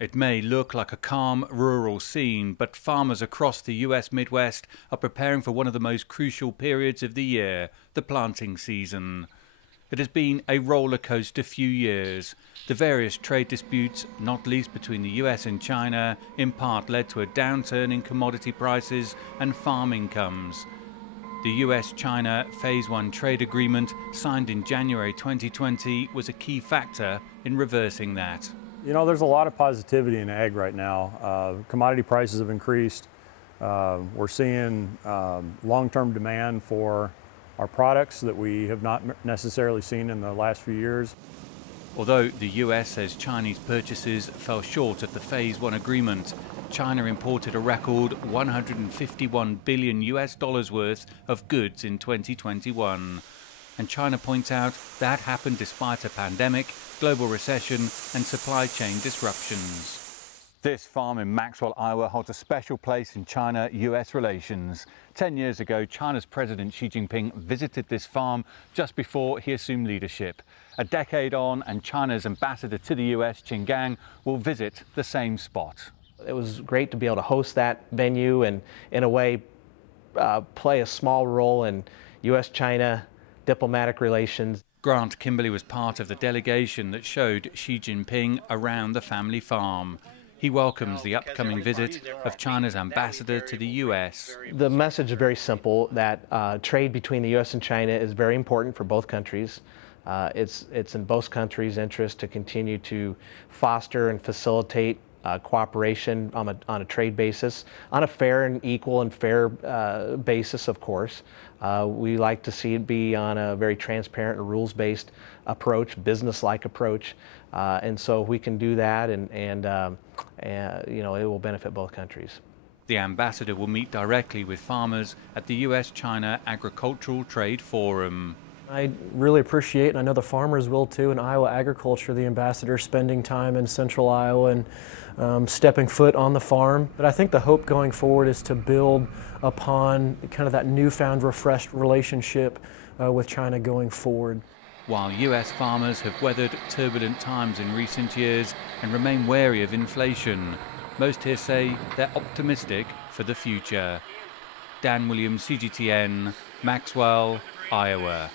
It may look like a calm rural scene, but farmers across the US Midwest are preparing for one of the most crucial periods of the year, the planting season. It has been a roller coaster few years. The various trade disputes, not least between the US and China, in part led to a downturn in commodity prices and farm incomes. The U.S. China Phase 1 trade agreement, signed in January 2020, was a key factor in reversing that. You know, there's a lot of positivity in ag right now. Commodity prices have increased. We're seeing long-term demand for our products that we have not necessarily seen in the last few years. Although the U.S. says Chinese purchases fell short of the Phase 1 agreement, China imported a record $151 billion worth of goods in 2021. And China points out that happened despite a pandemic, global recession and supply chain disruptions. This farm in Maxwell, Iowa holds a special place in China-US relations. 10 years ago, China's President Xi Jinping visited this farm just before he assumed leadership. A decade on, and China's ambassador to the US, Qin Gang, will visit the same spot. It was great to be able to host that venue and, in a way, play a small role in U.S.-China diplomatic relations. Grant Kimberly was part of the delegation that showed Xi Jinping around the family farm. He welcomes the upcoming visit of China's ambassador to the U.S. The message is very simple, that trade between the U.S. and China is very important for both countries. It's in both countries' interest to continue to foster and facilitate cooperation on a trade basis, on a fair and equal and fair basis, of course. We like to see it be on a very transparent and rules-based approach, business-like approach, and so if we can do that, and you know, it will benefit both countries. The ambassador will meet directly with farmers at the U.S. China Agricultural Trade Forum. I really appreciate, and I know the farmers will too, in Iowa agriculture, the ambassador spending time in central Iowa and stepping foot on the farm. But I think the hope going forward is to build upon kind of that newfound, refreshed relationship with China going forward. While U.S. farmers have weathered turbulent times in recent years and remain wary of inflation, most here say they're optimistic for the future. Dan Williams, CGTN, Maxwell, Iowa.